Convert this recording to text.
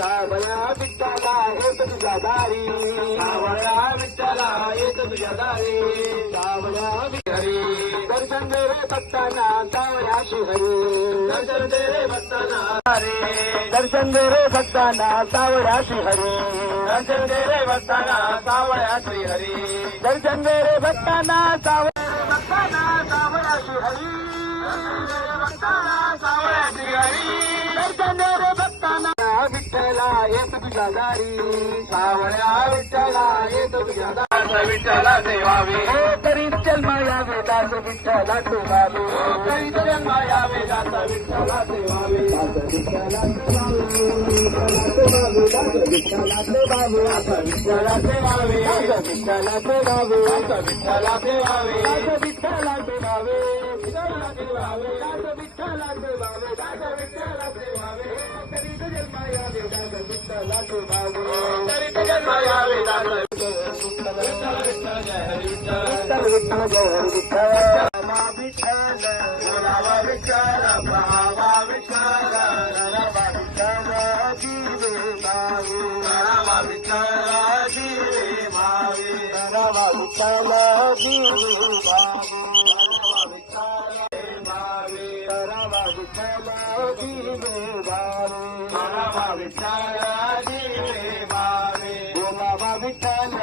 सावळ्या विठ्ठला येत तुझ्या दारी सावळ्या विठ्ठला येत तुझ्या दारी सावळ्या हरी दर्शन दे रे भक्तांना सावळ्या श्रीहरी दर्शन दे रे भक्तांना हरी दर्शन दे रे भक्तांना सावळ्या श्रीहरी दर्शन दे रे भक्तांना सावळ्या श्रीहरी दर्शन दे रे भक्तांना सावळ्या श्रीहरी सावळ्या श्रीहरी दर्शन दे रे भक्तांना विठ्ठला येत तुझ्या दारी सावळ्या विठ्ठला येत तुझ्या दारी विठ्ठला सेवावे तरी जन्म यावे दास विठ्ठला सेवावे तरी जन्म यावे दास विठ्ठला सेवावे विठ्ठला सेवावे विठ्ठला सेवावे विठ्ठला सेवावे विठ्ठला सेवावे विठ्ठला सेवावे विठ्ठला सेवावे विठ्ठला सेवावे विठ्ठला सेवावे तरी जन्म यावे दास विठ्ठला सेवावे तरी जन्म यावे दास विठ्ठल बोलावा विठ्ठल पहावा विठ्ठल करावा विठ्ठल जीवे मावे करावा विठ्ठल जीवे मावे करावा विठ्ठल जीवे मावे करावा विठ्ठल जीवे मावे करावा विठ्ठल जीवे मावे बोलावा विठ्ठल